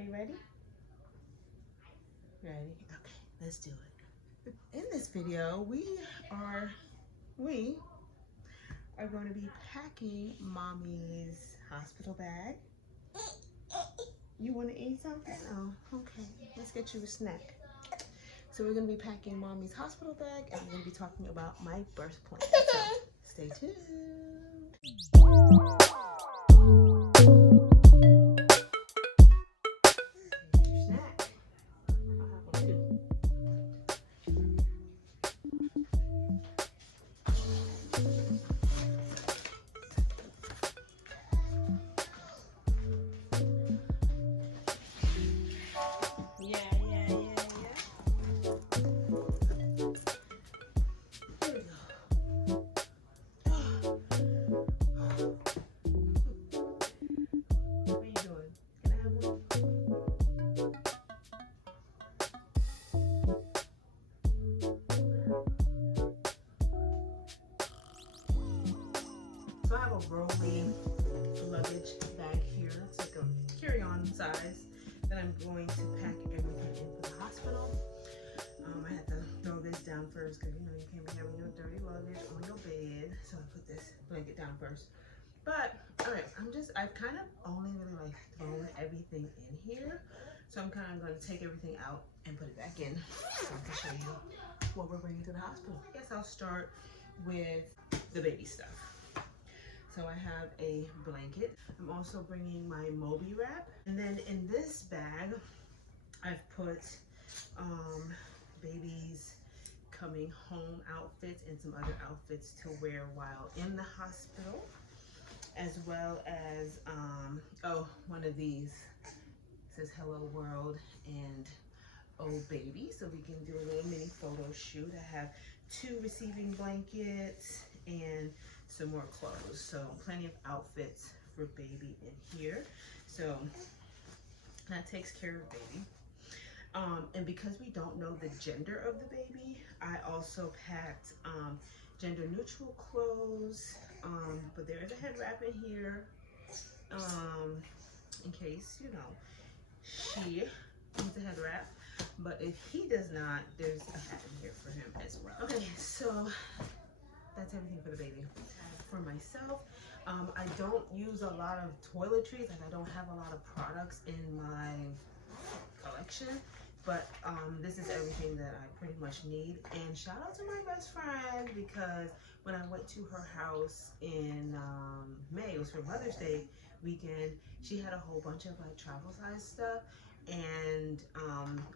you ready? Ready? Okay, let's do it. In this video, we are going to be packing mommy's hospital bag. You want to eat something? Oh, okay. Let's get you a snack. So we're going to be packing mommy's hospital bag, and we're going to be talking about my birth plan. So stay tuned. So I have a rolling luggage bag here. It's like a carry-on size that I'm going to pack everything into the hospital. I had to throw this down first because you know you can't be having your dirty luggage on your bed. So I put this blanket down first. But all right, I've kind of only really like thrown everything in here. So I'm kind of going to take everything out and put it back in so I can show you what we're bringing to the hospital. I guess I'll start with the baby stuff. So I have a blanket. I'm also bringing my Moby wrap. And then in this bag, I've put baby's coming home outfits and some other outfits to wear while in the hospital, as well as, one of these. It says Hello World and Oh Baby. So we can do a little mini photo shoot. I have 2 receiving blankets and some more clothes. So plenty of outfits for baby in here. So that takes care of baby. And because we don't know the gender of the baby, I also packed gender neutral clothes. But there is a head wrap in here in case, you know, she needs a head wrap. But if he does not, there's a hat in here for him as well. Okay, so that's everything for the baby. For myself, I don't use a lot of toiletries. Like I don't have a lot of products in my collection, but this is everything that I pretty much need. And shout out to my best friend, because when I went to her house in May, it was for Mother's Day weekend, she had a whole bunch of like travel size stuff, and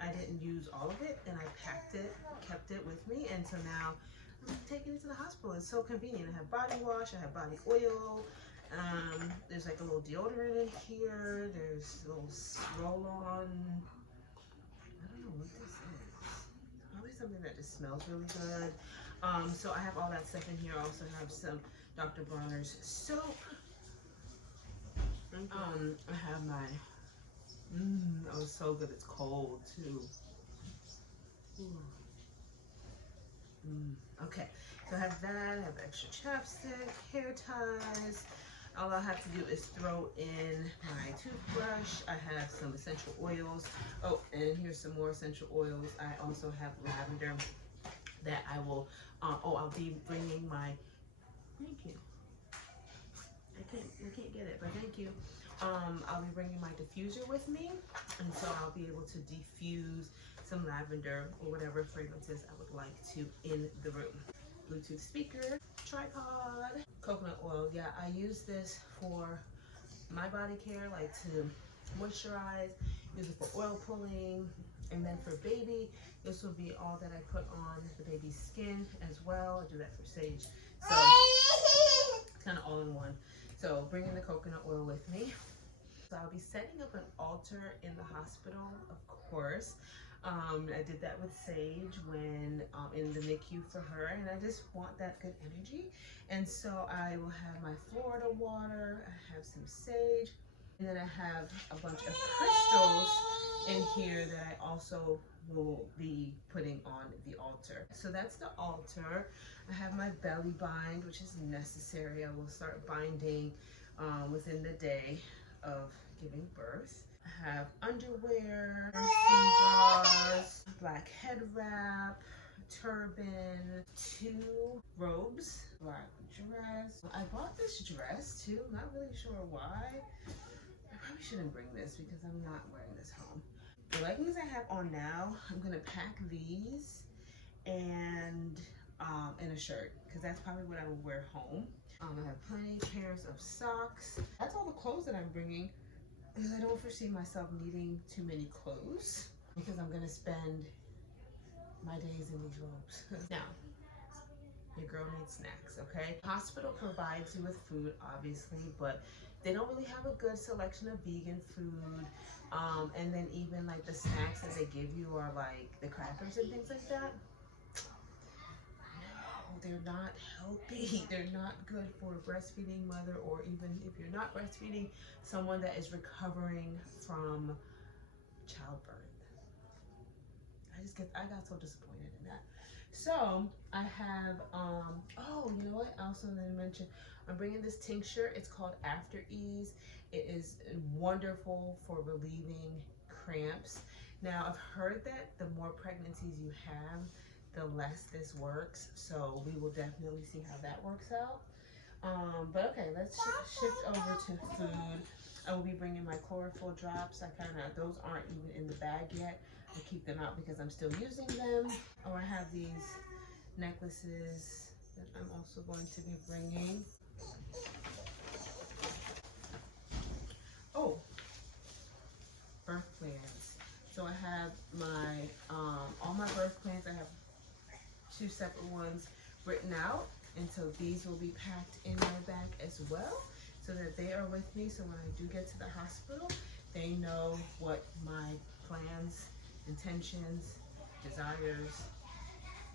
I didn't use all of it, and I packed it, kept it with me, and so now I'm taking it to the hospital. It's so convenient. I have body wash, I have body oil, there's like a little deodorant in here, there's a little roll-on, I don't know what this is, probably something that just smells really good. So I have all that stuff in here. I also have some Dr. Bronner's soap. I have my, oh, it's so good, it's cold too. Okay, so I have that, I have extra chapstick, hair ties. All I have to do is throw in my toothbrush. I have some essential oils. Oh, and here's some more essential oils. I also have lavender that I will, I'll be bringing my, thank you. I can't get it, but thank you. I'll be bringing my diffuser with me, and so I'll be able to diffuse some lavender or whatever fragrances I would like to in the room. Bluetooth speaker, tripod, coconut oil. Yeah, I use this for my body care, like to moisturize, use it for oil pulling, and then for baby, this will be all that I put on the baby's skin as well. I do that for Sage. So it's kind of all in one. So bringing the coconut oil with me. So I'll be setting up an altar in the hospital, of course. I did that with Sage when in the NICU for her, and I just want that good energy. And so I will have my Florida water, I have some sage, and then I have a bunch of crystals in here that I also will be putting on the altar. So that's the altar. I have my belly bind, which is necessary. I will start binding within the day of giving birth. I I have underwear, skin bras, black head wrap, turban, 2 robes, black dress. I bought this dress too, not really sure why. I probably shouldn't bring this because I'm not wearing this home. The leggings I have on now, I'm gonna pack these and a shirt because that's probably what I will wear home. I have plenty pairs of socks. That's all the clothes that I'm bringing because I don't foresee myself needing too many clothes because I'm gonna spend my days in these robes. Now, your girl needs snacks, okay? Hospital provides you with food, obviously, but they don't really have a good selection of vegan food. And then even like the snacks that they give you are like the crackers and things like that. They're not healthy. They're not good for a breastfeeding mother, or even if you're not breastfeeding, someone that is recovering from childbirth. I got so disappointed in that. So I have, oh, you know what? I also didn't mention, I'm bringing this tincture. It's called After Ease. It is wonderful for relieving cramps. Now I've heard that the more pregnancies you have, the less this works, so we will definitely see how that works out. But okay, let's shift over to food. I will be bringing my chlorophyll drops. Those aren't even in the bag yet. I keep them out because I'm still using them. Oh, I have these necklaces that I'm also going to be bringing. Oh, birth plans. So I have my, all my birth plans. I have 2 separate ones written out, and so these will be packed in my bag as well so that they are with me, so when I do get to the hospital they know what my plans, intentions, desires,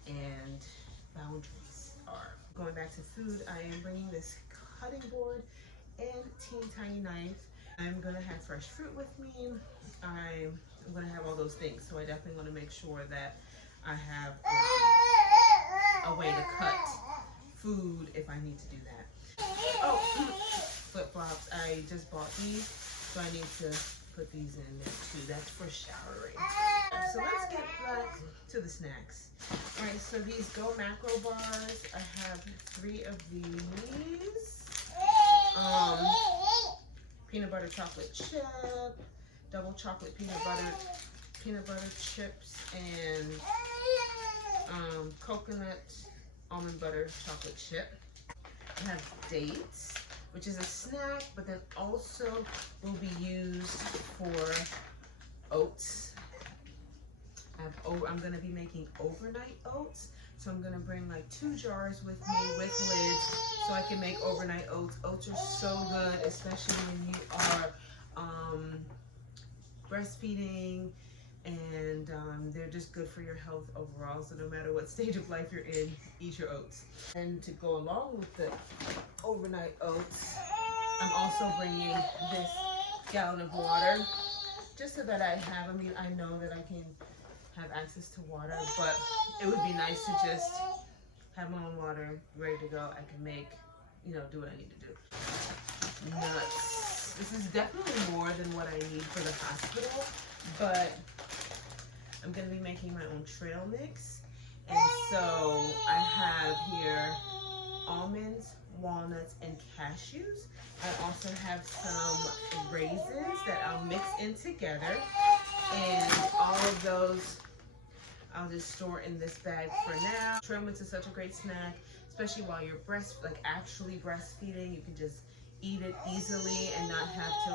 and boundaries are. Going back to food, I am bringing this cutting board and teeny tiny knife. I'm gonna have fresh fruit with me. I'm gonna have all those things, so I definitely want to make sure that I have a way to cut food if I need to do that. Oh, flip-flops. I just bought these, so I need to put these in there too. That's for showering. So let's get back to the snacks. All right, so these Go Macro bars, I have 3 of these. Peanut butter chocolate chip, double chocolate peanut butter chips, and coconut almond butter chocolate chip. I have dates, which is a snack, but then also will be used for oats. I'm gonna be making overnight oats, so I'm gonna bring like 2 jars with me with lids so I can make overnight oats. Oats are so good, especially when you are breastfeeding, and they're just good for your health overall. So no matter what stage of life you're in, eat your oats. And to go along with the overnight oats, I'm also bringing this gallon of water, just so that I know that I can have access to water, but it would be nice to just have my own water ready to go. I can make, do what I need to do. Nuts. This is definitely more than what I need for the hospital, but I'm gonna be making my own trail mix. And so I have here almonds, walnuts, and cashews. I also have some raisins that I'll mix in together. And all of those I'll just store in this bag for now. Trail mix is such a great snack, especially while you're actually breastfeeding. You can just eat it easily and not have to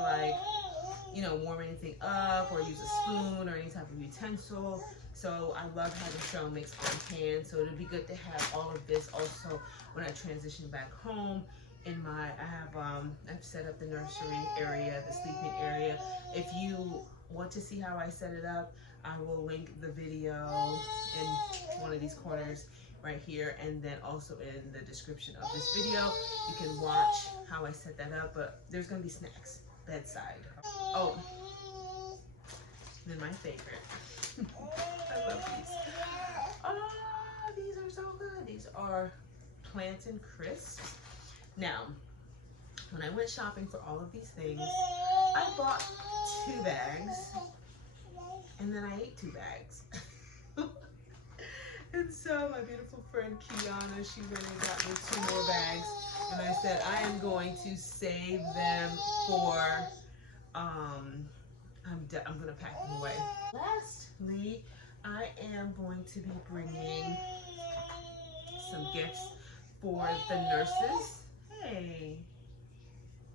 warm anything up or use a spoon or any type of utensil. So I love having trail mix on hand. So it'll be good to have all of this also when I transition back home. I've set up the nursery area, the sleeping area. If you want to see how I set it up, I will link the video in one of these corners right here, and then also in the description of this video you can watch how I set that up. But there's gonna be snacks bedside. Oh, then my favorite. I love these. Oh, these are so good. These are plantain crisps. Now, when I went shopping for all of these things, I bought 2 bags and then I ate 2 bags. And so my beautiful friend Kiana, she went and got me 2 more bags, and I said I am going to save them for I'm gonna pack them away. Lastly, I am going to be bringing some gifts for the nurses. Hey,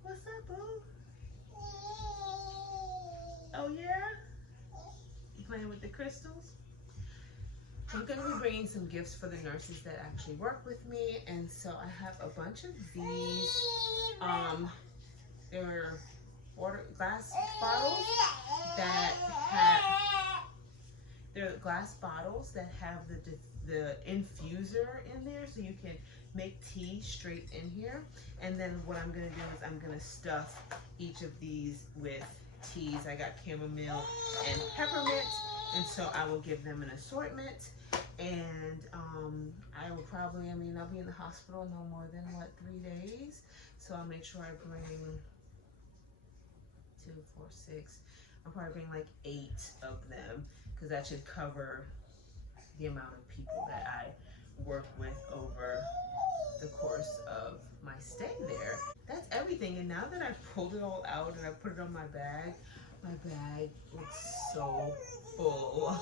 what's up, boo? Oh yeah? You playing with the crystals? So I'm going to be bringing some gifts for the nurses that actually work with me, and so I have a bunch of these. They're glass bottles that have the infuser in there, so you can make tea straight in here. And then what I'm going to do is I'm going to stuff each of these with teas. I got chamomile and peppermint, and so I will give them an assortment. And I will probably, I'll be in the hospital no more than 3 days, so I'll make sure I bring 2, 4, 6. I'll probably bring like 8 of them, because that should cover the amount of people that I work with over the course of my stay there. That's everything. And now that I've pulled it all out and I put it on my bag looks so full.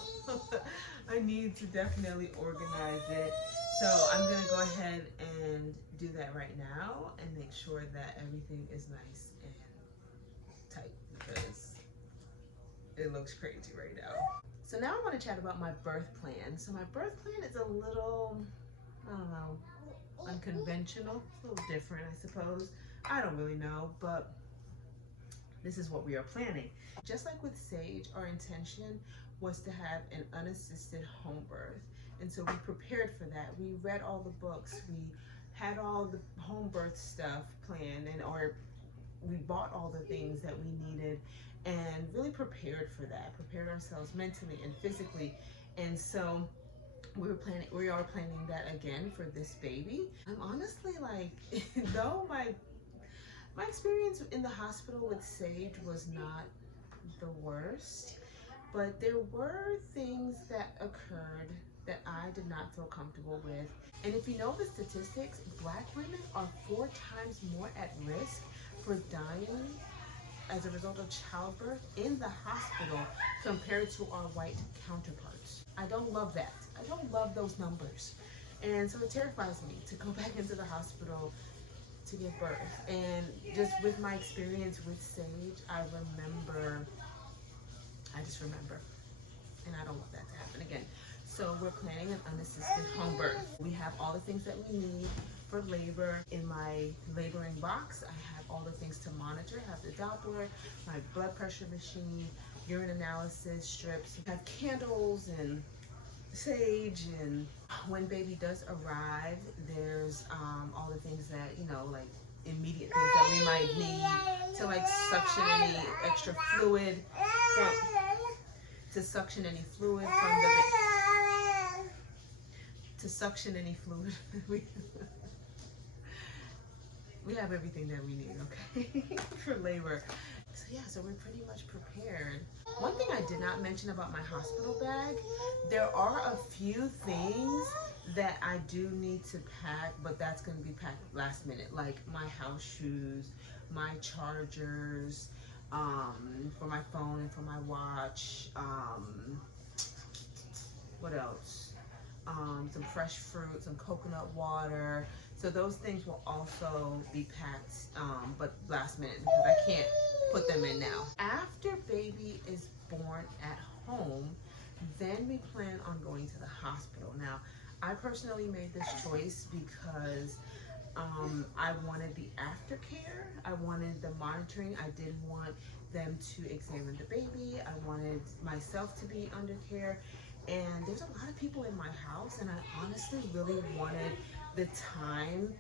I need to definitely organize it. So I'm gonna go ahead and do that right now and make sure that everything is nice and tight, because it looks crazy right now. So now I want to chat about my birth plan. So my birth plan is a little, I don't know, unconventional, a little different, I suppose. I don't really know, but this is what we are planning. Just like with Sage, our intention was to have an unassisted home birth. And so we prepared for that. We read all the books. We had all the home birth stuff planned, or we bought all the things that we needed and really prepared for that, prepared ourselves mentally and physically. And so we are planning that again for this baby. I'm honestly like, though my experience in the hospital with Sage was not the worst, but there were things that occurred that I did not feel comfortable with. And if you know the statistics, Black women are 4 times more at risk for dying as a result of childbirth in the hospital compared to our white counterparts. I don't love that. I don't love those numbers. And so it terrifies me to go back into the hospital to give birth. And just with my experience with Sage, I just remember, and I don't want that to happen again. So we're planning an unassisted home birth. We have all the things that we need for labor. In my laboring box, I have all the things to monitor. I have the Doppler, my blood pressure machine, urine analysis strips. I have candles and Sage, and when baby does arrive, there's all the things that, like immediate things that we might need to like suction any extra fluid from the we have everything that we need, okay, for labor. So yeah, so we're pretty much prepared. One thing I did not mention about my hospital bag, there are a few things that I do need to pack, but that's going to be packed last minute, like my house shoes, my chargers, for my phone and for my watch, what else? Some fresh fruit, some coconut water. So those things will also be packed, but last minute, because I can't put them in now. After baby is born at home, then we plan on going to the hospital. Now, I personally made this choice because I wanted the aftercare. I wanted the monitoring. I didn't want them to examine the baby. I wanted myself to be under care. And there's a lot of people in my house, and I honestly really wanted the time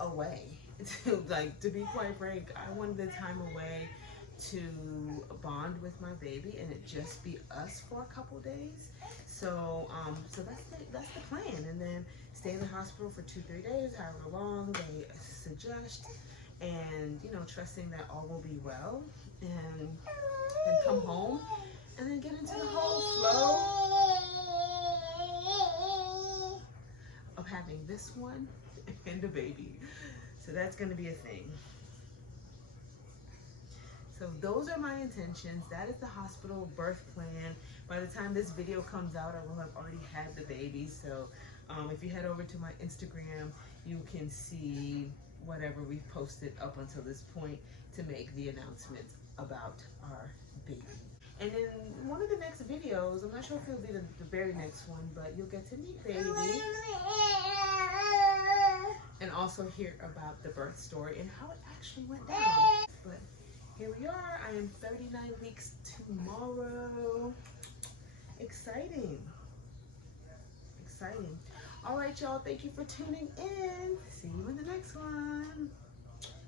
away. To be quite frank, I wanted the time away to bond with my baby and it just be us for a couple days. So that's the plan. And then stay in the hospital for 2-3 days, however long they suggest, and trusting that all will be well. and then come home and then get into the whole flow of having this one and the baby. So that's going to be a thing. So those are my intentions. That is the hospital birth plan. By the time this video comes out, I will have already had the baby. So if you head over to my Instagram, you can see whatever we've posted up until this point to make the announcements about our baby. And in one of the next videos, I'm not sure if it'll be the very next one, but you'll get to meet baby and also hear about the birth story and how it actually went down. But here we are. I am 39 weeks tomorrow. Exciting. Exciting. All right, y'all. Thank you for tuning in. See you in the next one.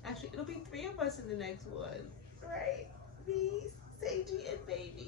Actually, it'll be 3 of us in the next one. Right? Me, Seiji, and baby.